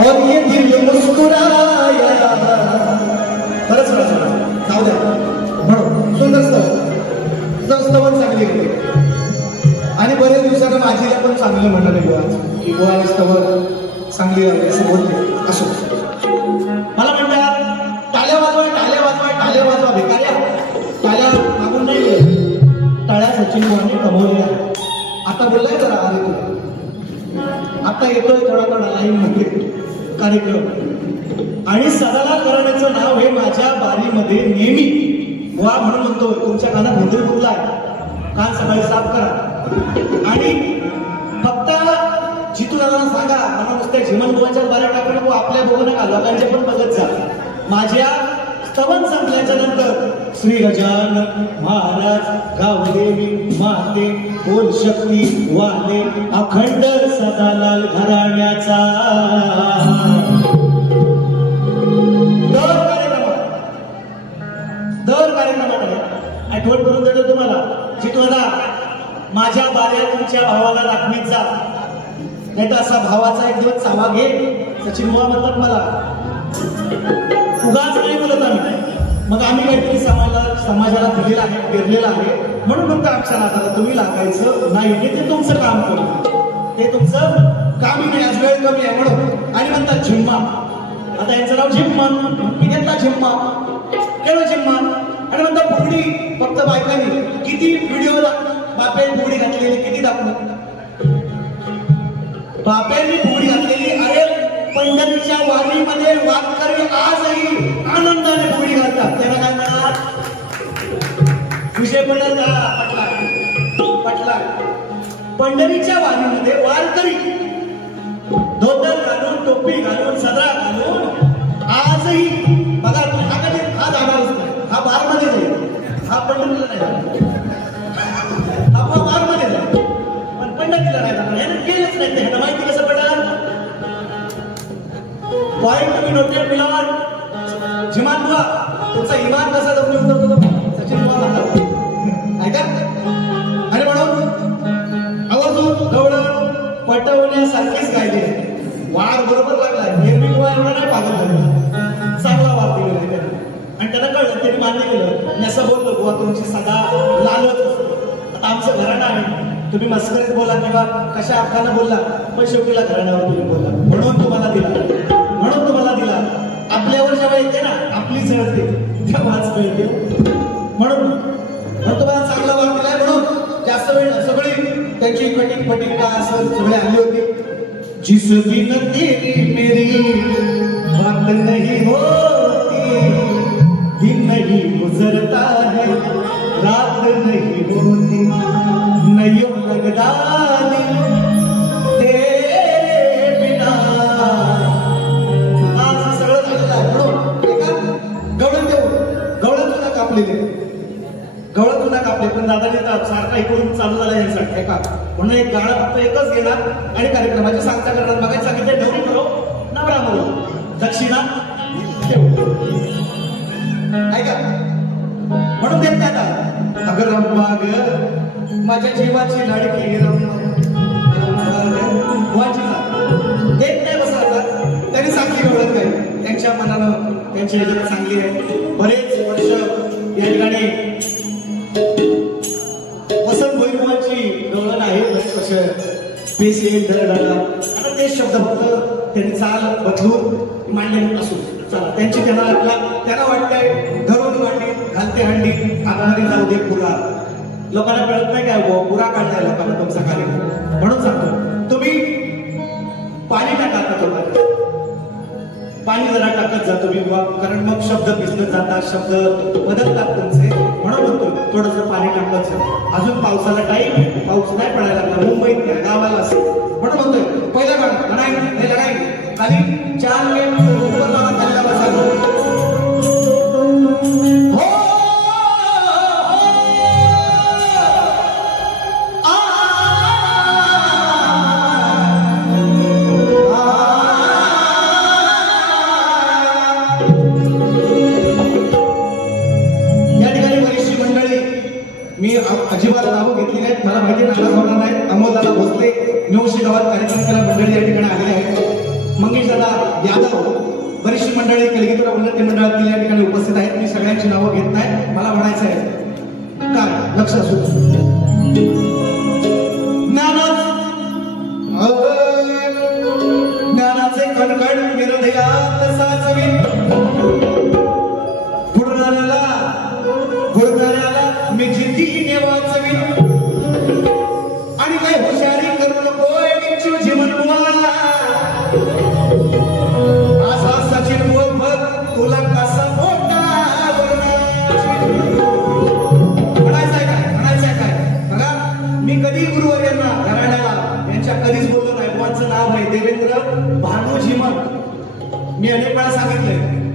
और ये दिल मुस्कुराया बरंच जाऊ द्या म्हणून सुंदर स्तव स्तवन चांगली आणि बरेच दिवसानं माझीला पण चांगलं म्हणाले बुवा की गोवा आणि स्तवन चांगली आहे असं बोलते असो मला म्हणतात टाळ्या वाजवा टाळ्या वाजवा टाळ्या वाजवा भिकाऱ्या टाळ्या मागून नाही टाळ्या सचिन बुवांनी कमवलेल्या आता बोललाय जरा अरे तू. आता येतोय थोडा थोडा लाईन मध्ये. कार्यक्रम. आणि सदाला करण्याचं नाव हे माझ्या बारीमध्ये नेहमी वा म्हणून म्हणतो तुमच्या कानात गोंधळ फुटलाय कान सकाळी साफ करा. आणि फक्त जितू दादांना सांगा मला नुसत्या झिमन बुवाच्या बाऱ्या टाकणं आपल्या बघू नका लोकांचे पण बघत जा. माझ्या स्तवन संपल्याच्या नंतर श्री गजानन महाराज गावदेवी माते बोल शक्ती वाले अखंड सदालाल घराण्याचा. दर कार्यक्रमात दर कार्यक्रमात आठवण करून देतो तुम्हाला जितवादा माझ्या बाऱ्या तुमच्या भावाला दाखवीत जा. नाही तर असा भावाचा एक दिवस चावा घे. सचिन बुवा म्हणतात मला. उगाच नाही बोलत आम्ही. मग आम्ही काहीतरी समाजाला समाजाला दिलेला आहे पेरलेला आहे. म्हणून फक्त आमच्या हाताला तुम्ही लागायचं नाही. हे ते तुमचं काम करू. ते तुमचं काम नाही आज वेळ कमी आहे म्हणून. आणि म्हणतात झिम्मा. आता यांचं नाव झिम्मा. मी घेतला झिम्मा. केलं झिम्मा. आणि म्हणतात फुगडी फक्त बायकांनी किती व्हिडिओ बापेन फुगडी घातलेली किती दाखवलं बापेंनी फुगडी घातलेली पंढरीच्या वारीमध्ये वारकरी आजही आनंदाने फुगडी घालतात त्याला काय म्हणतात विजय पंढर पटला. पटला. पंढरीच्या वारीमध्ये वारकरी धोतर घालून टोपी घालून सदरा घालून आजही बघा हा कधी हा जाणारच नाही हा बारमध्ये जाईल हा पंढरीला नाही. जाणार. हा बारमध्ये जाईल पण पंढरीला नाही. जाणार यानं केलंच नाही. ते माहिती कसं पॉईंट तुम्ही नोटेड मिळवा जिमान बुवा तुमचा इमान कसा जमून उतरतो तो? सचिन बुवा म्हणतात ऐका आणि म्हणून आवर्जून गवळण पटवण्यासारखीच गायली. वार बरोबर लागला. नेहमी बुवा एवढा नाही पागल झाला. चांगला वार दिला आणि त्याला कळलं त्यांनी मान्य केलं. मी असं बोललो बुवा तुमची सदा लालच आता आमचं घराणं आहे. तुम्ही मस्करीत बोला किंवा कशा अर्थानं बोलला पण शेवटीला घराण्यावर तुम्ही बोला. म्हणून तुम्हाला दिला. म्हणून तुम्हाला दिला. आपल्यावर जेव्हा येते ना आपली जळते तेव्हाच कळते म्हणून म्हणून तुम्हाला चांगला वाद दिलाय म्हणून जास्त वेळ सगळी त्याची कटिंग पटिंग का असं सगळे आली होती. जिस दिन तेरी मेरी बात नहीं होती. दिन नहीं गुजरता है रात नहीं होती. नहीं लगता कारण कापले पण दादाने सारखा इकडून चालू झाला यांसाठी का म्हणून एक गाणं फक्त एकच घेणार आणि कार्यक्रमाची सांगता करणार. बघायला सांगितले नवरी करो नवरा करो दक्षिणा ऐका. म्हणून देत नाही आता. अगं रंपा ग माझ्या जीवाची लाडकी रंपा देत नाही बसायचा त्यांनी सांगली ओळख आहे त्यांच्या मनानं त्यांची ह्याच्यात चांगली आहे. बरेच चला त्यांची आपला. त्यांना वाटतंय घरून वाटली घालते हंडी खाणारी जाऊ दे पुरा. लोकांना कळत नाही काय बुवा, पुरा काढलाय लोकांना तुमचा कार्यक्रम. म्हणून सांगतो तुम्ही पाणी टाका आता पाणी जरा टाकत जा तुम्ही बुवा कारण मग शब्द भिजत जातात शब्द बदलतात तुमचे. म्हणून म्हणतो थोडस पाणी टाकत जा. अजून पावसाला टाईम पाऊस नाही पडायला लागला मुंबईत नाही, गावाला असेल. म्हणून म्हणतोय पहिला नाही लढाई हे लढाई खाली. चार मे बसा. मंत्रिमंडळातील या ठिकाणी उपस्थित आहेत. मी सगळ्यांची नावं घेत नाही. मला म्हणायचं आहे काय? लक्ष असू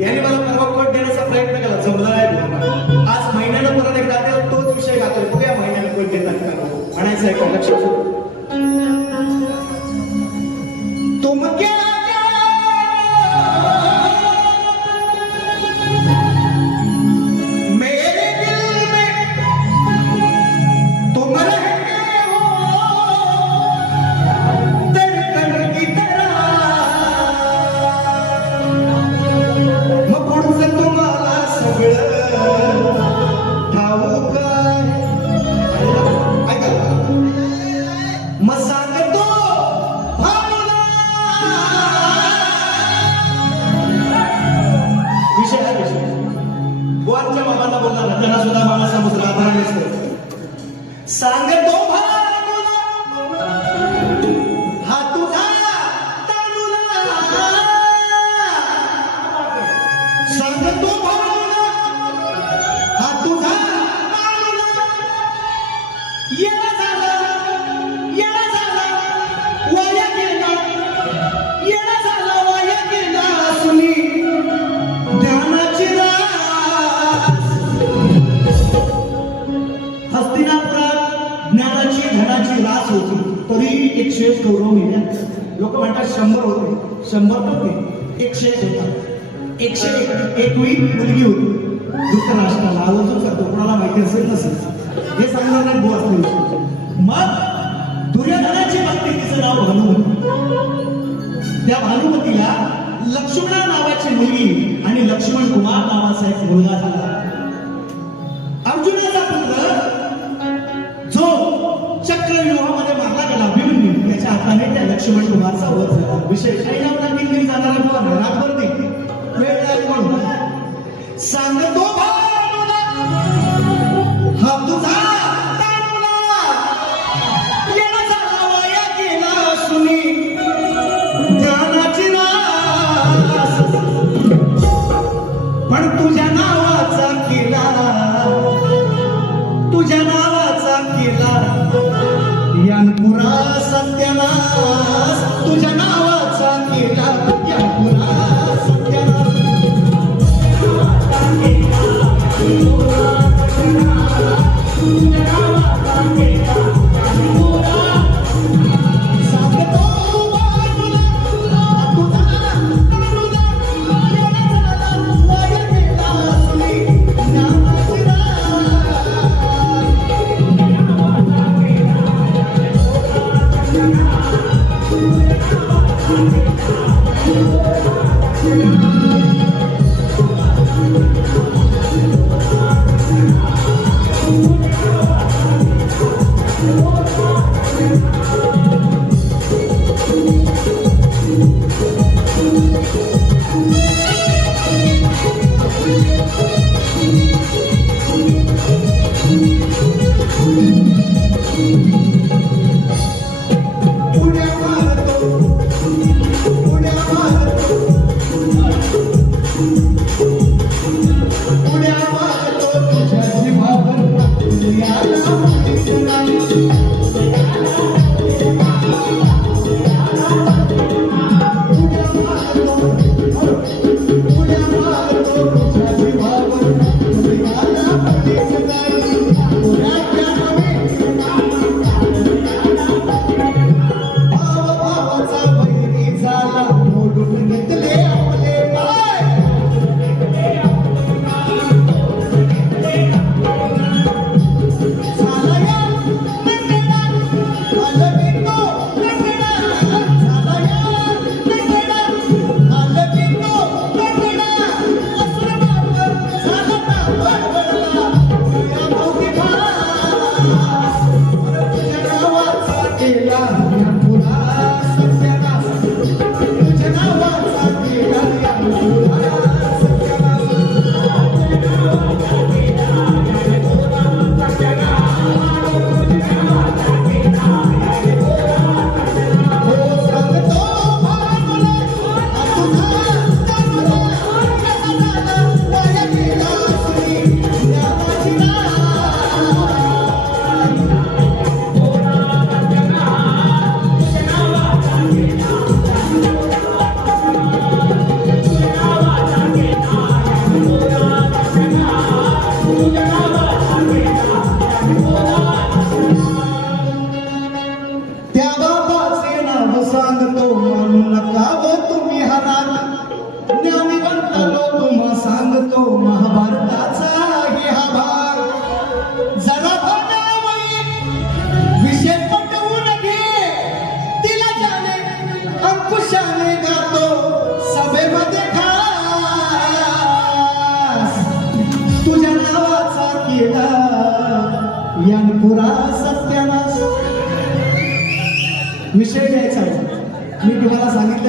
यांनी मला मोबा देण्याचा प्रयत्न केला समजायला आज महिन्यानं परत एकदा तोच विषय घातोय. बघूया महिन्यानं कोण देतात का? म्हणायचं आहे का? लक्षात शंभर टक्के. एकशे एकशे एक एकवी मुलगी होती. धृतराष्ट्राला आलोचन करतो कोणाला माहिती असेल नसेल हे सांगणार नाही भू असते मग दुर्योधनाची भक्ती तिचं नाव भानुमती त्या भानुमतीला लक्ष्मणा नावाची मुलगी आणि लक्ष्मण कुमार नावाचा एक मुलगा झाला. अर्जुनाचा आणि त्या लक्ष्मण कुमारचा वध झाला. विषय जाणारा कोण राजवर्ती वेळ लागून सांगतो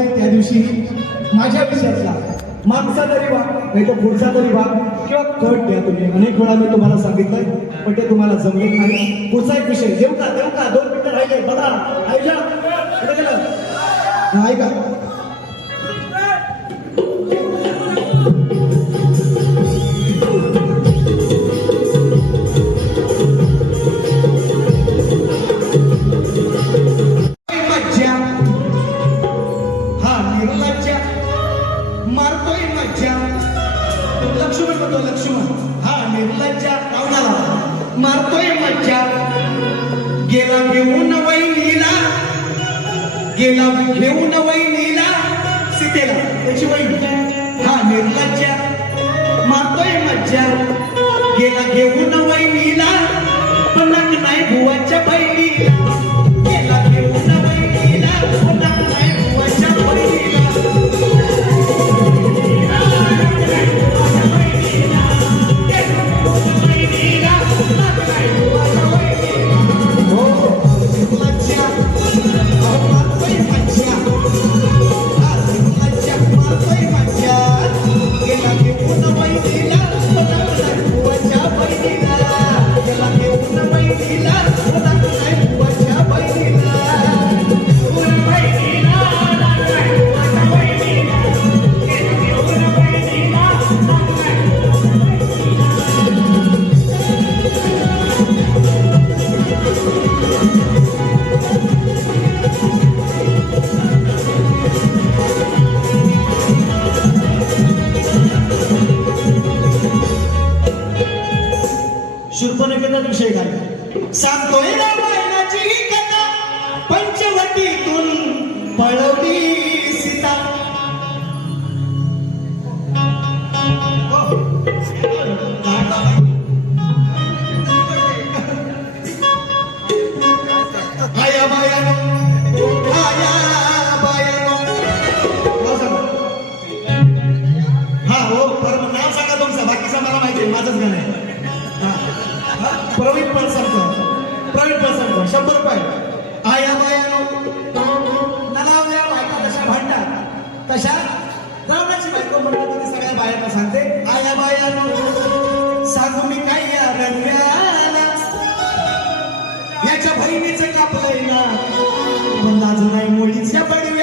त्या दिवशी माझ्या विषयातला. मागचा तरी भाग नाही तर पुढचा तरी भाग किंवा कट द्या तुम्ही. अनेक वेळा मी तुम्हाला सांगितलंय पण ते तुम्हाला जमलेत नाही. पुढचा एक विषय देऊ का देऊ का दोन मिनिटं राहिले बघा ऐका ऐका. सीतेला घेऊन वहिनीला सीतेला त्याची वहिनी. हा निर्लज्जा मारतोय मज्जा. गेला घेऊन रावणाची बायको म्हणतात तुम्ही सगळ्या बायांना सांगते आया बायानो सांगू मी काय या रंगाला याच्या बहिणीचं कापलंय ना पण लाज नाही मुलीच्या बडव्याला